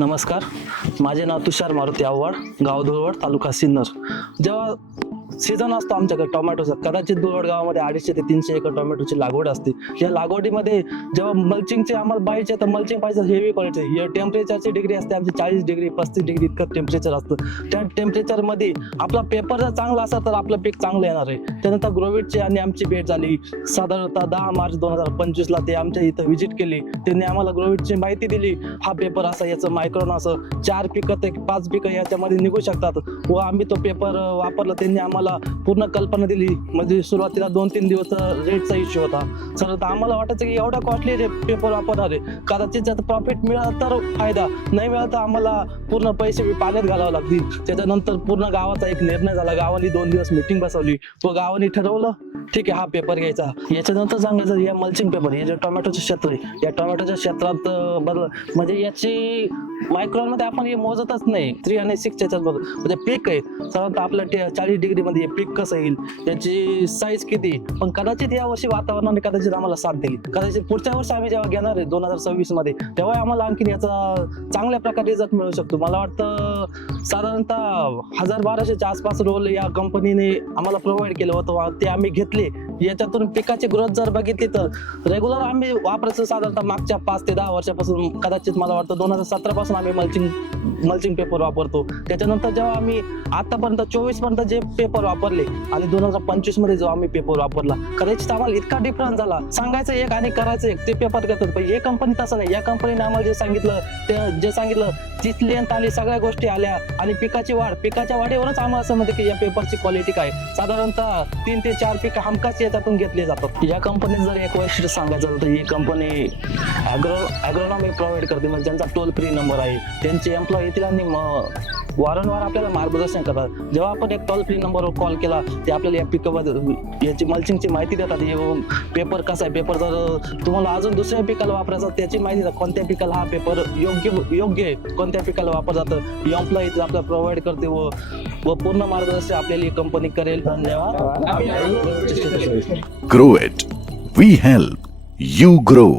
नमस्कार. माझे नाव तुषार मारुती आव्हाड गाव धुळवड तालुका सिन्नर. जेव्हा सीझन असतो आमच्याकडे टोमॅटोचा. कदाचित धुळवड गावामध्ये अडीचशे ते तीनशे एकर टोमॅटोची लागवड असते. या लागवडीमध्ये जेव्हा मल्चिंगचे आम्हाला पाहिजे तर मल्चिंग पाहिजे हेवी क्वालिटी हे टेम्परेचरची डिग्री असते आमची चाळीस डिग्री पस्तीस डिग्री इतकं टेम्परेचर असतं. त्या टेम्परेचरमध्ये आपला पेपर जर चांगला असेल तर आपलं पीक चांगलं येणार आहे. त्यानंतर ग्रोविडची आणि आमची भेट झाली. साधारणतः दहा मार्च दोन हजार पंचवीसला ते आमच्या इथं व्हिजिट केली. त्यांनी आम्हाला ग्रोविडची माहिती दिली. हा पेपर असा याचं मायक्रॉन असं. चार पिकं ते पाच पिकं याच्यामध्ये निघू शकतात. व आम्ही तो पेपर वापरला. त्यांनी आम्हाला पूर्ण कल्पना दिली. म्हणजे सुरुवातीला दोन तीन दिवस रेटचा इश्यू होता. सर तर आम्हाला वाटायचं की एवढा कॉस्टली पेपर वापरणार आहे कदाचित त्याचा प्रॉफिट मिळाला तर फायदा. नाही मिळाला तर आम्हाला पूर्ण पैसे पाण्यात घालावे लागतील. त्याच्यानंतर पूर्ण गावाचा एक निर्णय झाला. गावाने दोन दिवस मिटिंग बसवली. व गावाने ठरवलं ठीक आहे हा पेपर घ्यायचा. याच्यानंतर सांगायचं या मल्चिंग पेपर हे जे टोमॅटोचे क्षेत्र आहे या टोमॅटोच्या क्षेत्रात बदल म्हणजे याची मायक्रोनमध्ये आपण हे मोजतच नाही. थ्री हंड्रेड सिक्स याच्यात बघ म्हणजे पीक आहे. साधारणतः आपल्या चाळीस डिग्री हे पीक कसं येईल याची साईज किती पण कदाचित या वर्षी वातावरणाने कदाचित आम्हाला साथ दिली. कदाचित पुढच्या वर्षी आम्ही जेव्हा घेणार आहे दोन हजार सव्वीसमध्ये तेव्हा आम्हाला आणखी याचा चांगल्या प्रकारे रिझल्ट मिळू शकतो. मला वाटतं साधारणतः हजार बाराशेच्या आसपास रोल या कंपनीने आम्हाला प्रोव्हाइड केलं होतं. ते आम्ही घेतले. याच्यातून पिकाची ग्रोथ जर बघितली तर रेग्युलर आम्ही वापरायचं साधारणतः मागच्या पाच ते दहा वर्षापासून कदाचित मला वाटतं दोन हजार सतरा पासून आम्ही मल्चिंग मल्चिंग पेपर वापरतो. त्याच्यानंतर जेव्हा आम्ही आतापर्यंत चोवीसपर्यंत जे पेपर वापरले आणि दोन हजार पंचवीसमध्ये जेव्हा आम्ही पेपर वापरला कदाचित आम्हाला इतका डिफरन्स झाला. सांगायचं एक आणि करायचं एक ते पेपर करतात पण एक कंपनी तसं नाही. या कंपनीने आम्हाला जे सांगितलं ते जे सांगितलं तीच लेंथ आली सगळ्या गोष्टी आल्या आणि पिकाची वाढ पिकाच्या वाढीवरच आम्हाला असं म्हणते की या पेपरची क्वालिटी काय साधारणतः तीन ते चार पिकं हमखास याच्यातून घेतले जातात. या कंपनीत जर एक वैशिष्ट्य सांगायचं झालं तर ही कंपनी ॲग्रो ॲग्रोनॉमी प्रोव्हाइड करते. म्हणजे ज्यांचा टोल फ्री नंबर आहे त्यांचे एम्प्लॉई येतील आणि वारंवार आपल्याला मार्गदर्शन करतात. जेव्हा आपण एक टोल फ्री नंबरवर कॉल केला ते आपल्याला या पिकाबद्दल याची मल्चिंगची माहिती देतात. पेपर कसा आहे पेपर जर तुम्हाला अजून दुसऱ्या पिकाला वापरायचा त्याची माहिती देतात. कोणत्या पिकाला हा पेपर योग्य योग्य आहे? कोणत्या पिकाला वापर जातं? एम्प्लॉई आपल्याला प्रोव्हाइड करते व व पूर्ण मार्गदर्शन आपल्याला ही कंपनी करेल. धन्यवाद. Grow it we help you grow